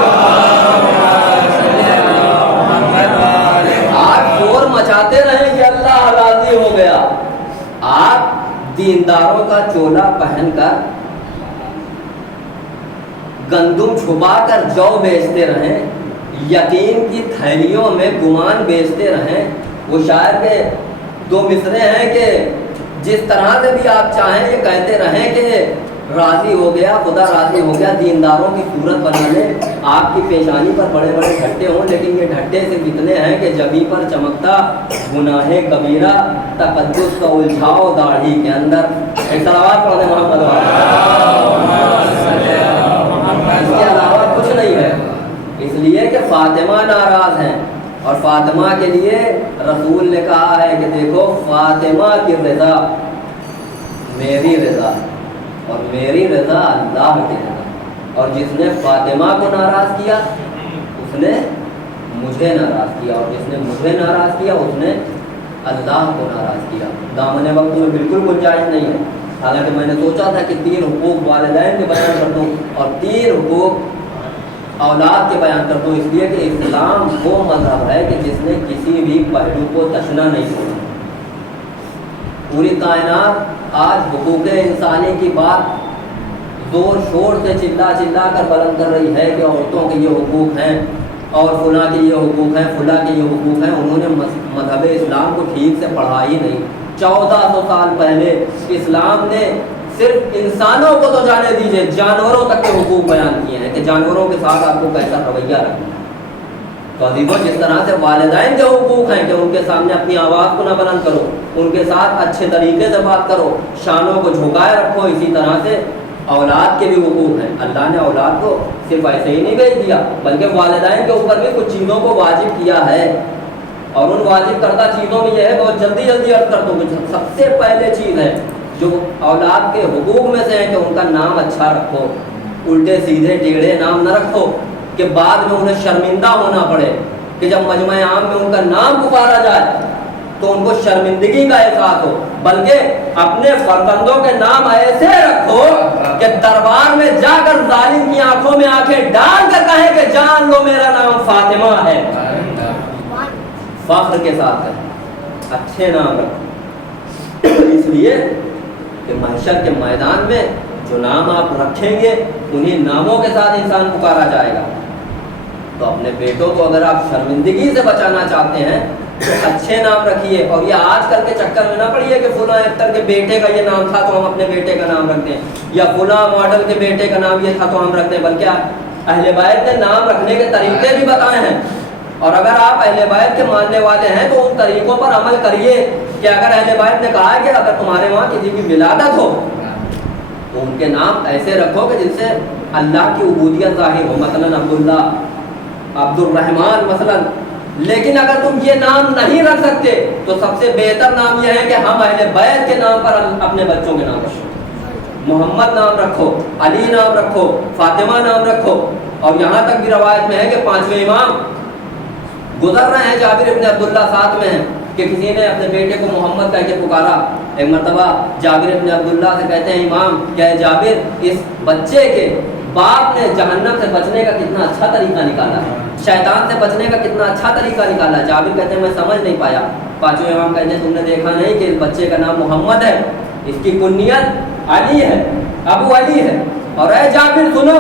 آپ شور مچاتے رہیں کہ اللہ راضی ہو گیا، آپ دینداروں کا چولا پہن کر گندم چھپا کر جو بیچتے رہیں، یقین کی تھیلیوں میں گمان بیچتے رہیں. وہ شاعر کے دو مصرے ہیں کہ جس طرح سے بھی آپ چاہیں یہ کہتے رہیں کہ راضی ہو گیا، خدا راضی ہو گیا. دینداروں کی صورت بنا لیں، آپ کی پیشانی پر بڑے بڑے ڈھٹے ہوں، لیکن یہ ڈھٹے سے کتنے ہیں کہ جبیں پر چمکتا گناہ کبیرہ، تقدس کا الجھاؤ داڑھی کے اندر. ایک صلوات پڑھ دیں محمد اس کے علاوہ کچھ نہیں ہے. اس لیے کہ فاطمہ ناراض ہیں، اور فاطمہ کے لیے رسول نے کہا ہے کہ دیکھو فاطمہ کی رضا میری رضا اور میری رضا اللہ کی رضا، اور جس نے فاطمہ کو ناراض کیا اس نے مجھے ناراض کیا، اور جس نے مجھے ناراض کیا اس نے اللہ کو ناراض کیا. دامن وقت میں بالکل گنجائش نہیں ہے. حالانکہ میں نے سوچا تھا کہ 3 حقوق والدین کے بیان کر دوں اور 3 حقوق اولاد کے بیان کر دوں، اس لیے کہ اسلام وہ مذہب ہے کہ جس نے کسی بھی پہلو کو تشنا نہیں چھوڑا. پوری کائنات آج حقوق انسانی کی بات زور شور سے چلا چلا کر بلند کر رہی ہے کہ عورتوں کے یہ حقوق ہیں اور فلاں کے یہ حقوق ہیں، فلاں کے یہ حقوق ہیں. انہوں نے مذہب اسلام کو ٹھیک سے پڑھا ہی نہیں. 1400 سال پہلے اسلام نے صرف انسانوں کو تو جانے دیجئے جانوروں تک کے حقوق بیان کیے ہیں کہ جانوروں کے ساتھ آپ کو کیسا رویہ رکھنا. تو عزیزوں، جس طرح سے والدین کے حقوق ہیں کہ ان کے سامنے اپنی آواز کو نہ بلند کرو، ان کے ساتھ اچھے طریقے سے بات کرو، شانوں کو جھکائے رکھو، اسی طرح سے اولاد کے بھی حقوق ہیں. اللہ نے اولاد کو صرف ایسے ہی نہیں بھیج دیا بلکہ والدین کے اوپر بھی کچھ چیزوں کو واجب کیا ہے. اور ان واجب کردہ چیزوں میں یہ ہے، بہت جلدی عرض کر دوں. سب سے پہلے چیز ہے جو اولاد کے حقوق میں سے ہے کہ ان کا نام اچھا رکھو. الٹے سیدھے ٹیڑھے نام نہ رکھو کہ بعد میں انہیں شرمندہ ہونا پڑے، کہ جب مجمع عام میں ان کا نام پکارا جائے تو ان کو شرمندگی کا احساس ہو. بلکہ اپنے فرزندوں کے نام ایسے رکھو کہ دربار میں جا کر ظالم کی آنکھوں میں آنکھیں ڈال کر کہیں کہ جان لو میرا نام فاطمہ ہے. فخر کے ساتھ ہے، اچھے نام رکھو. اس لیے کہ محشر کے میدان میں جو نام آپ رکھیں گے انہیں ناموں کے ساتھ انسان پکارا جائے گا. تو اپنے بیٹوں کو اگر آپ شرمندگی سے بچانا چاہتے ہیں تو اچھے نام رکھیے. اور یہ آج کل کے چکر میں نہ پڑیے کہ فلاں اختر کے بیٹے کا یہ نام تھا تو ہم اپنے بیٹے کا نام رکھتے ہیں، یا فلاں ماڈل کے بیٹے کا نام یہ تھا تو ہم رکھتے ہیں. بلکہ اہل بیت نے نام رکھنے کے طریقے بھی بتائے ہیں، اور اگر آپ اہل بیت کے ماننے والے ہیں تو ان طریقوں پر عمل کریے کہ اگر اہل بیت نے کہا ہے کہ اگر تمہارے وہاں کسی کی ولادت ہو تو ان کے نام ایسے رکھو کہ جن سے اللہ کی عبودیت ظاہر ہو. مثلا عبداللہ، عبد الرحمن مثلا. لیکن اگر تم یہ نام نہیں رکھ سکتے تو سب سے بہتر نام یہ ہے کہ ہم اہل بیت کے نام پر اپنے بچوں کے نام رکھو. محمد نام رکھو، علی نام رکھو، فاطمہ نام رکھو. اور یہاں تک بھی روایت میں ہے کہ 5ویں امام گزر رہے ہیں، جابر ابن عبداللہ ساتھ میں ہیں، کہ کسی نے اپنے بیٹے کو محمد کہہ کے پکارا. ایک مرتبہ جابر ابن عبداللہ سے کہتے ہیں امام کہ اے جابر، اس بچے کے باپ نے جہنم سے بچنے کا کتنا اچھا طریقہ نکالا ہے، شیطان سے بچنے کا کتنا اچھا طریقہ نکالا ہے. جابر کہتے ہیں میں سمجھ نہیں پایا. 5ویں امام کہتے ہیں تم نے دیکھا نہیں کہ اس بچے کا نام محمد ہے، اس کی کنیت علی ہے، ابو علی ہے. اور اے جابر سنو،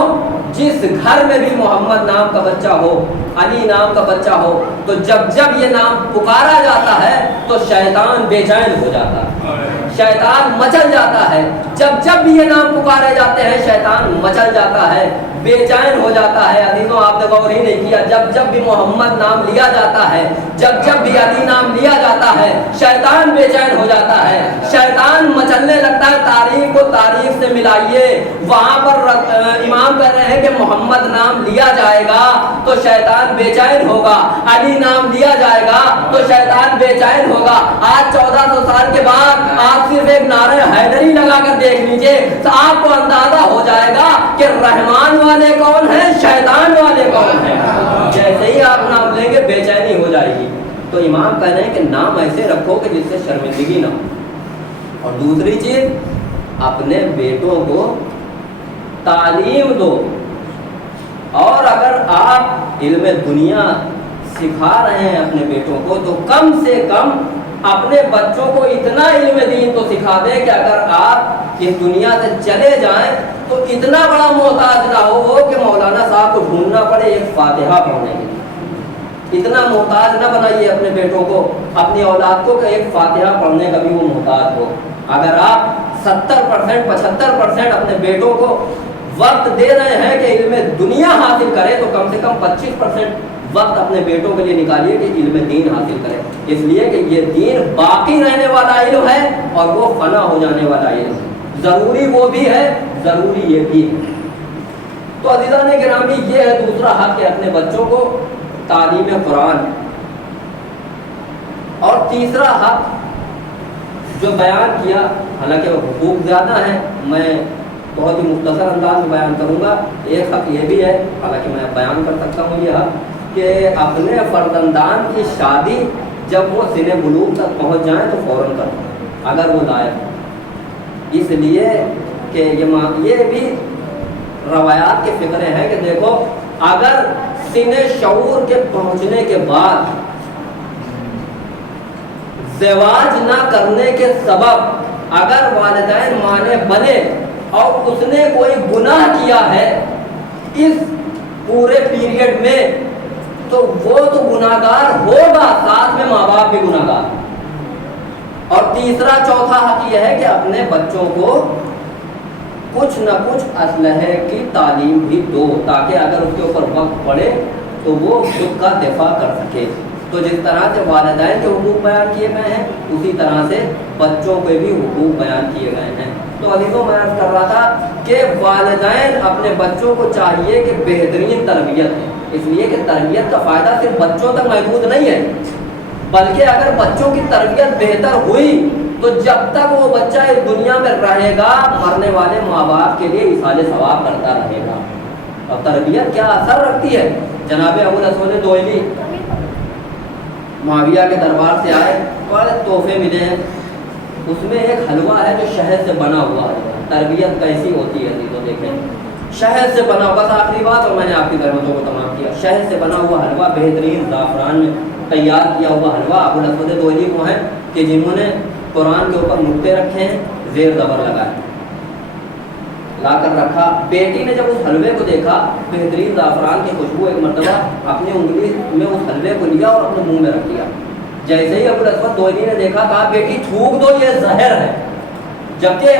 جس گھر میں بھی محمد نام کا بچہ ہو، علی نام کا بچہ ہو، تو جب جب یہ نام پکارا جاتا ہے تو شیطان بے چین ہو جاتا ہے، شیطان مچل جاتا ہے۔ جب جب بھی یہ نام پکارے جاتے ہیں شیطان مچل جاتا ہے، بے چین ہو جاتا ہے۔ عزیزوں آپ نے غور ہی نہیں کیا، جب جب بھی محمد نام لیا جاتا ہے، جب جب بھی علی نام لیا جاتا ہے، شیطان بے چین ہو جاتا ہے، شیطان مچلنے لگتا ہے۔ تاریخ کو تاریخ سے ملائیے، وہاں پر امام کہہ رہے ہیں کہ محمد نام لیا جائے گا تو شیطان بے چین ہوگا، علی نام لیا جائے گا تو شیطان بے چین ہوگا۔ آج 1400 سال کے بعد آپ صرف ایک نعرہ حیدری لگا کر دیکھ لیجئے تو آپ کو اندازہ ہو جائے گا کہ رحمان والے کون ہیں، شیطان والے کون ہیں۔ جیسے ہی آپ نام لیں گے بے چینی ہو جائے گی۔ تو امام کہہ رہے ہیں کہ نام ایسے رکھو کہ جس سے شرمندگی نہ ہو۔ اور دوسری چیز، اپنے بیٹوں کو تعلیم دو، اور اگر آپ علم دنیا سکھا رہے ہیں اپنے بیٹوں کو تو کم سے کم اپنے بچوں کو اتنا علم دین تو سکھا دیں کہ اگر آپ اس دنیا سے چلے جائیں تو اتنا بڑا محتاج نہ ہو کہ مولانا صاحب کو ڈھونڈنا پڑے ایک فاتحہ پڑھنے کے لیے۔ اتنا محتاج نہ بنائیے اپنے بیٹوں کو، اپنی اولاد کو کہ ایک فاتحہ پڑھنے کا بھی وہ محتاج ہو۔ اگر آپ 70% 75% اپنے بیٹوں کو وقت دے رہے ہیں کہ علم دنیا حاصل کرے تو کم سے کم 25% وقت اپنے بیٹوں کے لیے نکالیے کہ علم دین حاصل کرے، اس لیے کہ یہ دین باقی رہنے والا علم ہے اور وہ فنا ہو جانے والا علم ہے۔ ضروری وہ بھی ہے، ضروری یہ بھی ہے۔ تو عزیزان گرامی، یہ ہے دوسرا حق کہ اپنے بچوں کو تعلیم قرآن۔ اور تیسرا حق جو بیان کیا، حالانکہ حقوق زیادہ ہیں، میں بہت ہی مختصر انداز میں بیان کروں گا۔ ایک حق یہ بھی ہے، حالانکہ میں بیان کر سکتا ہوں یہ حق، کہ اپنے فرزندان کی شادی جب وہ سن بلوغ تک پہنچ جائیں تو فوراً کریں اگر وہ لائق ہو۔ اس لیے کہ یہ بھی روایات کے فکرے ہیں کہ دیکھو، اگر سن شعور کے پہنچنے کے بعد زواج نہ کرنے کے سبب اگر والدین مانے بنے اور اس نے کوئی گناہ کیا ہے اس پورے پیریڈ میں تو وہ تو گناہگار ہوگا، ساتھ میں ماں باپ بھی گناہگار۔ اور تیسرا چوتھا حق یہ ہے کہ اپنے بچوں کو کچھ نہ کچھ اسلحے کی تعلیم بھی دو، تاکہ اگر اس کے اوپر وقت پڑے تو وہ خود کا دفاع کر سکے۔ تو جس طرح سے والدین کے حقوق بیان کیے گئے ہیں اسی طرح سے بچوں کے بھی حقوق بیان کیے گئے ہیں۔ تو عزیزوں میں عرض کر رہا تھا کہ والدین اپنے بچوں کو چاہیے کہ بہترین تربیت دیں، اس لیے کہ تربیت کا فائدہ صرف بچوں تک محدود نہیں ہے، بلکہ اگر بچوں کی تربیت بہتر ہوئی تو جب تک وہ بچہ اس دنیا میں رہے گا مرنے والے ماں باپ کے لیے ایصال ثواب کرتا رہے گا۔ اور تربیت کیا اثر رکھتی ہے؟ جناب ابو الاسود دوئلی معاویہ کے دربار سے آئے، بڑے تحفے ملے ہیں، اس میں ایک حلوہ ہے جو شہد سے بنا ہوا ہے۔ تربیت کیسی ہوتی ہے تو دیکھیں، شہد سے بنا، بس آخری بات اور میں نے آپ کی ضرورتوں کو تمام کیا، شہد سے بنا ہوا حلوہ، بہترین زعفران میں تیار کیا ہوا حلوہ۔ ابو الاسود دوئلی وہ ہیں کہ جنہوں نے قرآن کے اوپر نقطے رکھے ہیں، زیر زبر لگائے، لا کر رکھا۔ بیٹی نے جب اس حلوے کو دیکھا، بہترین زعفران کی خوشبو، ایک مرتبہ اپنی انگلی میں اس حلوے کو لیا اور اپنے منہ میں رکھ دیا۔ جیسے ہی ابو الاسود دوئلی نے دیکھا، کہا بیٹی تھوک دو، یہ زہر ہے۔ جبکہ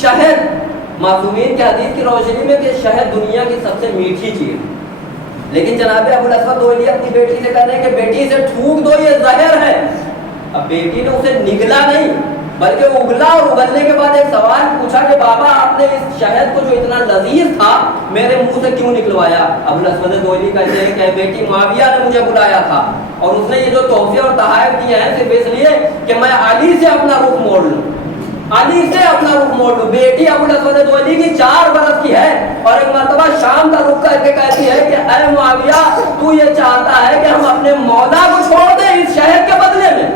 شہد معصومین کے حدیث کی روشنی میں کہ شہد دنیا کی سب سے میٹھی چیز، لیکن جناب ابو الاسود دوئلی اپنی بیٹی سے کہہ رہے ہیں کہ بیٹی اسے تھوک دو، یہ زہر ہے۔ اب بیٹی نے اسے نگلا نہیں بلکہ اگلا، اور اگلنے کے بعد ایک سوال پوچھا کہ بابا آپ نے اس شہد کو جو اتنا لذیذ تھا میرے منہ سے کیوں نکلوایا؟ ابو الاسود دوئلی کہتے ہیں کہ بیٹی معاویہ نے مجھے بلایا تھا اور اس نے یہ جو تحفے اور تحائف دیے ہیں صرف اس لیے کہ میں علی سے اپنا رخ موڑ لوں، علی سے اپنا رخ موڑ لوں۔ بیٹی ابو الاسود دوئلی کی 4 برس کی ہے اور ایک مرتبہ شام کا رخ کر کے کہتی ہے کہ اے معاویہ، تو یہ چاہتا ہے کہ ہم اپنے مولا کو چھوڑ دیں اس شہد کے بدلے میں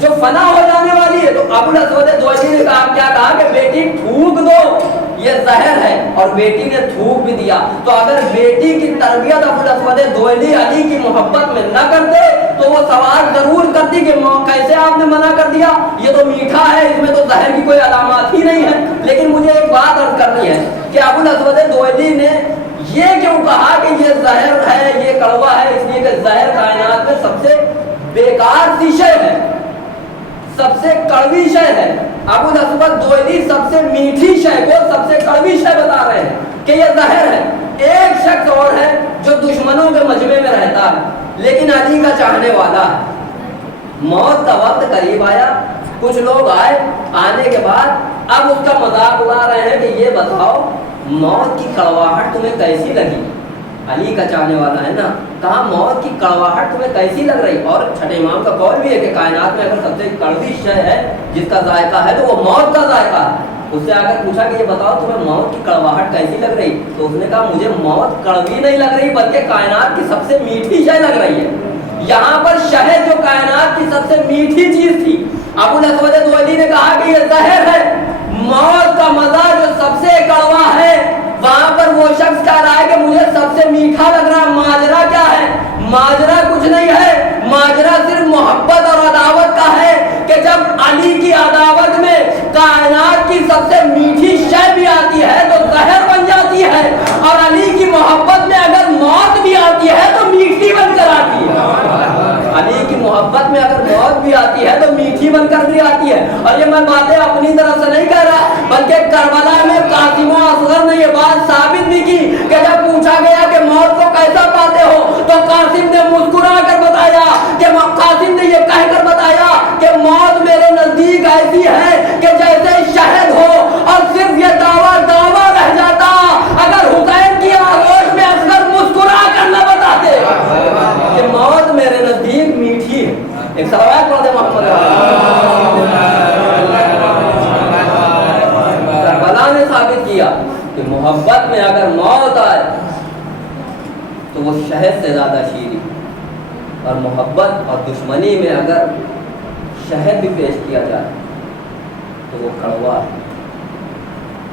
جو فنا ہو جانے والی ہے؟ تو ابو الاسود دوئلی نے کہا، کیا کہا کہ بیٹی تھوک دو، یہ زہر ہے، اور بیٹی نے تھوک بھی دیا، تو اگر بیٹی کی تربیت ابوالاسود دوئلی علی کی محبت میں نہ کرتے تو وہ سوال ضرور کرتی کہ کیسے آپ نے منع کر دیا، یہ تو میٹھا ہے، اس میں تو زہر کی کوئی علامات ہی نہیں ہے۔ لیکن مجھے ایک بات عرض کرنی ہے کہ ابوالاسود دوئلی نے یہ کیوں کہا کہ یہ زہر ہے، یہ کڑوا ہے؟ اس لیے کہ زہر کائنات میں سب سے بیکار سی شے ہے، سب سے کڑوی شے ہے۔ ابوالاسود دوئلی سب سے میٹھی شے کو سب سے کڑوی شے بتا رہے ہیں کہ یہ زہر ہے۔ ایک شخص اور ہے جو دشمنوں کے مجمع میں رہتا ہے لیکن علی کا چاہنے والا ہے۔ موت کا وقت قریب آیا، کچھ لوگ آئے، آنے کے بعد اب اس کا مذاق اڑا رہے ہیں کہ یہ بتاؤ موت کی کڑواہٹ تمہیں کیسی لگی؟ علی کا چاہنے والا ہے نا، کہا موت کی کڑواہٹ تمہیں کیسی لگ رہی؟ اور چھٹے امام کا قول بھی ہے کہ کائنات میں اگر سب سے کڑوی شے ہے جس کا ذائقہ ہے تو وہ موت کا ذائقہ ہے۔ اس سے اگر پوچھا کہ یہ بتاؤ تمہیں موت کی کڑواہٹ کیسی لگ رہی، تو اس نے کہا مجھے موت کڑوی نہیں لگ رہی بلکہ کائنات کی سب سے میٹھی شے لگ رہی ہے۔ یہاں پر شہد جو کائنات کی سب سے میٹھی چیز تھی، ابوالاسود دوئلی نے کہا کہ یہ زہر ہے۔ موت کا مزہ جو سب سے کڑوا ہے، وہاں پر وہ شخص کہہ رہا ہے کہ مجھے سب سے میٹھا لگ رہا ہے۔ ماجرا کیا ہے؟ ماجرا کچھ نہیں ہے، ماجرا صرف محبت اور عداوت کا ہے کہ جب علی کی عداوت میں کائنات کی سب سے میٹھی شے بھی آتی ہے تو زہر بن جاتی ہے، اور علی کی محبت میں اگر موت بھی آتی ہے تو میٹھی بن کر آتی ہے۔ علی کی محبت میں اگر موت بھی آتی ہے تو میٹھی بن کر بھی آتی ہے۔ اور یہ میں باتیں اپنی طرف سے نہیں کہہ رہا بلکہ کربلا میں قاسم و اصغر نے یہ بات ثابت بھی کی کہ جب پوچھا گیا کہ موت کو کیسا پاتے ہو تو قاسم نے مسکرا کر بتایا کہ قاسم نے یہ کہہ کر بتایا کہ موت میرے نزدیک ایسی ہے کہ جیسے شہد ہو، اور صرف یہ دعویٰ رہ جاتا اگر حسین کی آغوش میں اصغر مسکرا کر نہ بتاتے کہ موت میرے نزدیک میٹھی ہے۔ ایک صلوات پڑھ دے محمد۔ کربلا نے ثابت کیا کہ محبت میں اگر موت آئے تو وہ شہد سے زیادہ شیریں، اور محبت اور دشمنی میں اگر شہد بھی پیش کیا جائے تو وہ کڑوا ہے۔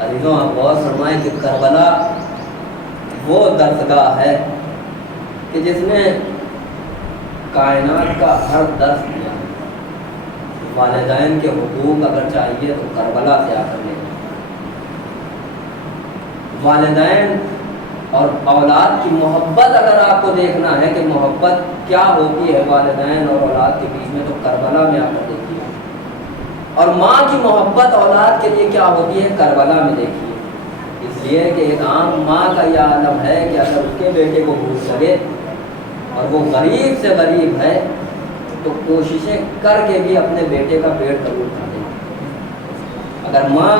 عزیزوں آپ غور فرمائیں کہ کربلا وہ درسگاہ ہے کہ جس نے کائنات کا ہر درس دیا۔ والدین کے حقوق اگر چاہیے تو کربلا سے آ کر لیں۔ والدین اور اولاد کی محبت اگر آپ کو دیکھنا ہے کہ محبت کیا ہوتی ہے والدین اور اولاد کے بیچ میں تو کربلا میں آ کر دیکھیے، اور ماں کی محبت اولاد کے لیے کیا ہوتی ہے کربلا میں دیکھیے۔ اس لیے کہ ایک عام ماں کا یہ عالم ہے کہ اگر اس کے بیٹے کو بھوک لگے اور وہ غریب سے غریب ہے تو کوششیں کر کے بھی اپنے بیٹے کا پیٹ ضرور کر دے۔ اگر ماں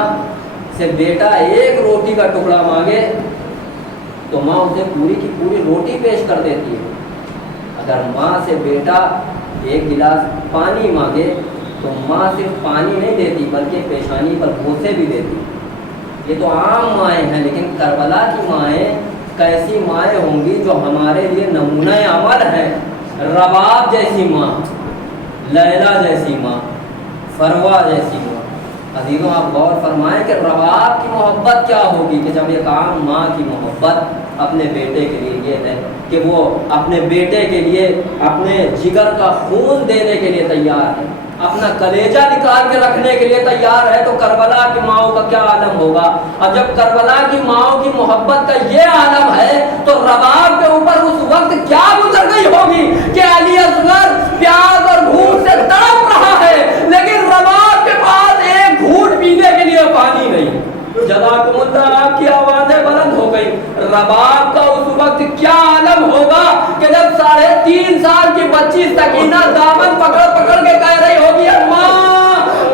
سے بیٹا ایک روٹی کا ٹکڑا مانگے تو ماں اسے پوری کی پوری روٹی پیش کر دیتی ہے۔ اگر ماں سے بیٹا ایک گلاس پانی مانگے تو ماں صرف پانی نہیں دیتی بلکہ پیشانی پر بوسے بھی دیتی۔ یہ تو عام مائیں ہیں، لیکن کربلا کی مائیں کیسی مائیں ہوں گی جو ہمارے لیے نمونہ عمل ہیں۔ رباب جیسی ماں، لیلا جیسی ماں، فروا جیسی ماں۔ عزیزوں آپ غور فرمائیں کہ رباب کی محبت کیا ہوگی کہ جب ایک عام ماں کی محبت اپنے بیٹے کے لیے یہ ہے کہ وہ اپنے بیٹے کے لیے اپنے جگر کا خون دینے کے لیے تیار ہے، اپنا کلیجہ نکال کے رکھنے کے لیے تیار ہے، تو کربلا کی ماؤں کا کیا عالم ہوگا؟ اور جب کربلا کی ماؤں کی محبت کا یہ عالم ہے تو رباب کے اوپر اس وقت کیا گزر گئی ہوگی کہ علی اصغر پیاس اور بھوک سے تڑپ رہا ہے لیکن رباب کے پاس ایک گھونٹ پینے کے لیے پانی نہیں۔ جزاکم اللہ، آپ کی آوازیں بلند ہو گئی۔ رباب کا اس وقت کیا عالم ہوگا کہ جب 3.5 سال کی بچی سکینہ دامن پکڑ پکڑ کے کہہ رہی ہوگی اماں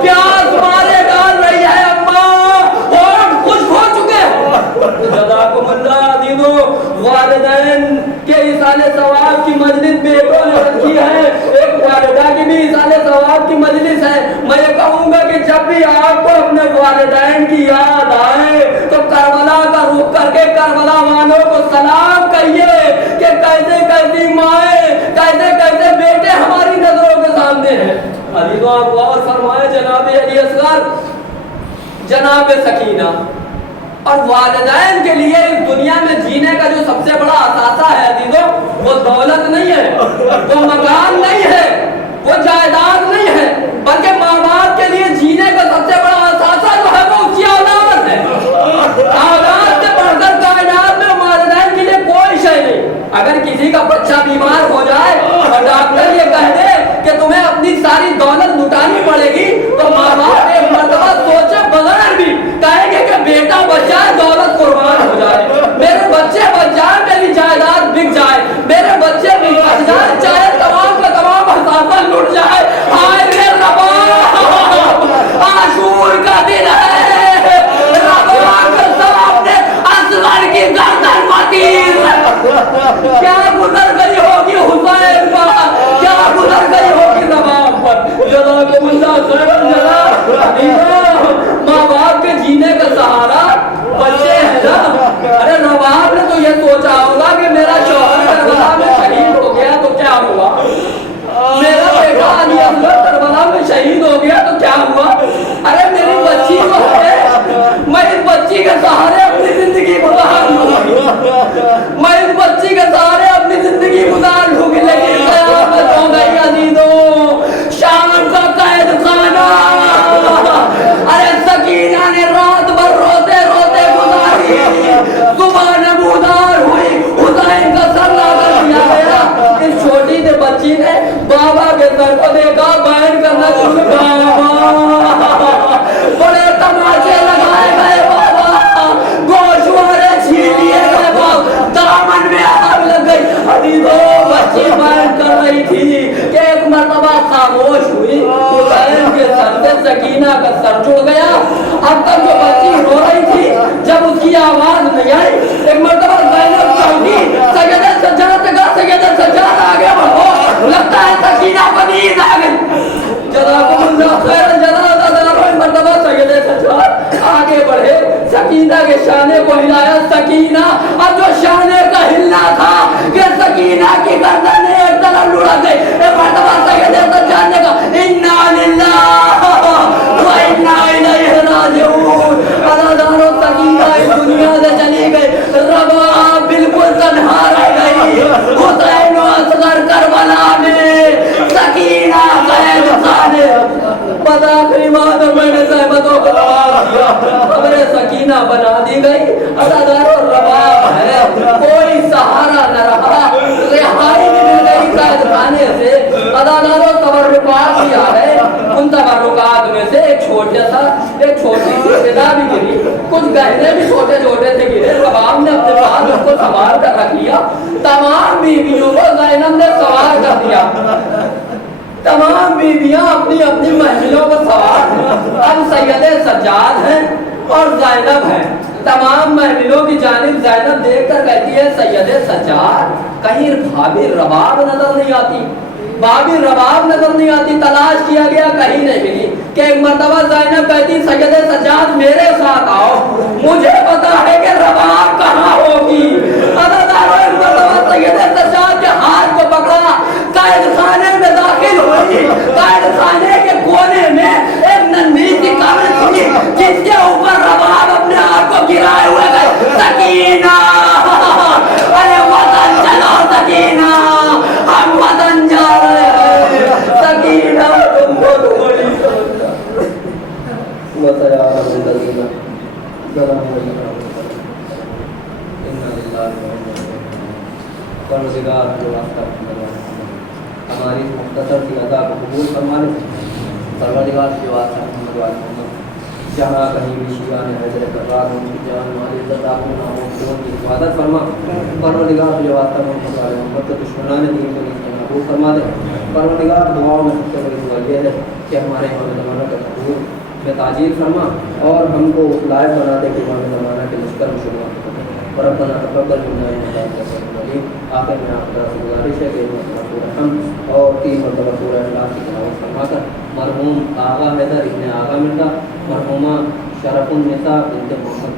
پیاس مارے ڈال رہی ہے، اماں اور خشک ہو چکے ہو۔ جزاکم اللہ عزیزو، والدین کے ایصال ثواب کی مجلس بیٹوں نے رکھی ہے، ایک والدہ کی بھی ایصال ثواب کی مجلس ہے۔ میں یہ کہوں گا کہ جب بھی آپ کو اپنے والدین کی یاد آئے تو کربلا کا رخ کر کے کربلا والوں کو سلام کہیے کہ کیسے کیسی مائیں، کیسے کیسے بیٹے ہماری نظروں کے سامنے ہیں۔ عزیزوں آپ غور فرمائیں، جناب علی اصغر، جناب سکینہ اور والدین کے لیے اس دنیا میں جینے کا جو سب سے بڑا اثاثہ ہے عزیزوں، وہ دولت نہیں ہے، وہ مکان نہیں ہے، وہ جائیداد نہیں ہے، بلکہ ماں باپ کے لیے جینے کا سب سے بڑا اثاثہ جو ہے وہ اس کی اولاد ہے۔ اولاد سے بڑھ کر کائنات میں والدین کے لیے کوئی شے نہیں۔ اگر کسی کا بچہ بیمار ہو جائے اور ڈاکٹر یہ کہہ دے کہ تمہیں اپنی ساری دولت لٹانی پڑے گی، تو ماں باپ ایک مرتبہ سوچے بغیر بھی کہیں گے کہ بیٹا بچ جائے، دولت قربان ہو جائے، میرے بچے بچ جائے، میری جائیداد بک جائے، میرے بچے بچ جائے، چاہے تمام کا تمام اثاثہ لٹ جائے۔ ہائے رے رباب، عاشور کا دن ہے، رباب کے سامنے اصغر کی گردن متیر، کیا گزر گئی ہوگی حسین پر، کیا گزر گئی ہوگی رباب پر۔ جزاکم اللہ خیرا جزاک۔ ماں باپ کے جینے کا سہارا بچے ہیں نا۔ ارے رباب نے تو یہ سوچا ہوگا کہ میرا شوہر کربلا میں شہید ہو گیا تو کیا ہوا، میرا بیٹا علی اصغر کربلا میں شہید ہو گیا تو کیا ہوا، ارے میری بچی تو ہے، میں اس بچی کے سہارے اپنی زندگی گزار لوں گی، میں اس بچی کے سہارے اپنی زندگی گزار لوں گی۔ لیکن قیامت ہو گئی عزیزوں، شام کا قید خانہ، ارے سکینہ نے رات بھر روتے روتے گزاری، صبح نمودار ہوئی، حسین کا سر لا کر دیا گیا۔ اس چھوٹی سی بچی نے بابا کے سر کو دیکھا، بیان کرنا شروع کیا، بڑے تماچے لگائے گئے بابا، گوشوارے چھین لیے گئے بابا، دامن میں آگ لگ گئی۔ حدیثوں بچی بیان کر رہی تھی کہ ایک مرتبہ خاموش ہوئی، حسین کے سر سے سکینہ کا سر جڑ گیا۔ اب تک جو بچی رو رہی تھی، جب اس کی آواز نہیں آئی، ایک مرتبہ زینب چونکی، سیدہ سجاد کا سیدہ سجاد آگے بڑھو، لگتا ہے سکینہ کو نیند آ گئی۔ جزاکم اللہ خیرا جزاک۔ مرتبہ سیدہ سجاد آگے بڑھے، سکینہ کے شانے کو ہلایا، سکینہ، اب جو شانے کا ہلنا تھا کہ سکینہ کی گردن ایک طرف لڑک گئی، ایک مرتبہ سیدہ سجاد نے کہا انا للہ و انا الیہ راجعون۔ عزادارو سکینہ اس دنیا سے چلی گئی، رباب بالکل تنہا رہ گئی، حسین و اصغر کربلا میں، سکینہ قید خانے۔ بس آخری بات میں نے صحبتوں کو رباب دیا، خبر سکینہ بنا دی گئی۔ عزادارو رباب ہے، کوئی سہارا نہ رہا، رہائی بھی مل گئی قید خانے سے۔ عزادارو تبرکات کیا ہے، ان تبرکات میں سے ایک چھوٹی سی فضا بھی گری، کچھ گہنے بھی چھوٹے چھوٹے سے گرے۔ رباب نے اپنے پاس اس کو سنبھال کر رکھ لیا، تمام بیویوں کو زینب نے سوار کر دیا، تمام بیویاں اپنی اپنی محفلوں کو سوار ہیں۔ اب سیدہ سجاد ہیں اور زینب ہیں، تمام محفلوں کی جانب زینب دیکھ کر کہتی ہے سیدہ سجاد کہیں بھابی رباب نظر نہیں آتی، بھابی رباب نظر نہیں آتی، تلاش کیا گیا کہیں نہیں ملی۔ کہ ایک مرتبہ زینب کہتی سیدہ سجاد میرے ساتھ آؤ، مجھے پتا ہے کہ رباب کہاں ہوگی۔ ایک مرتبہ سیدہ سجاد کے ہاتھ کو پکڑا، قید خانے میں داخل ہوئی، قید خانے کے کونے میں ایک ننھی سی قبر تھی جس کے اوپر رباب اپنے آپ کو گرائے ہوئے گئے۔ سکینہ، ارے وطن چلو سکینہ، ہم وطن جا رہے ہیں، سکینہ تم کو بڑی وسیارہ زندگینا پروردگار جو واسطہ ہماری مختصر سی ادا کو قبول فرما لے۔ پروردگار جو واسطہ محمد جہاں کہیں بھی شیعہ نے حضرت کرار ان کی جان مال عزت آخر ناموں کی حفاظت فرما۔ پروردگار جو واسطہ محمد کے دشمنان دین کو نہیں محبوب فرما دے۔ پروردگار دعاؤں میں سب سے بڑی دعا یہ ہے کہ ہمارے امام زمانہ کا ظہور میں تاجیل فرما اور ہم کو اس لائق بنا دے کہ امام زمانہ کے لشکر میں شمار کریں۔ ربنا تقبل منا انک انت السمیع العلیم۔ آخر میں آپ سے گزارش ہے کہ سورہ حمد اور 3 مرتبہ سورہ اخلاص کی تلاوت فرما کر مرحوم آغا حیدر ابن آغا مرزا، مرحومہ شرف النساء بنت محمد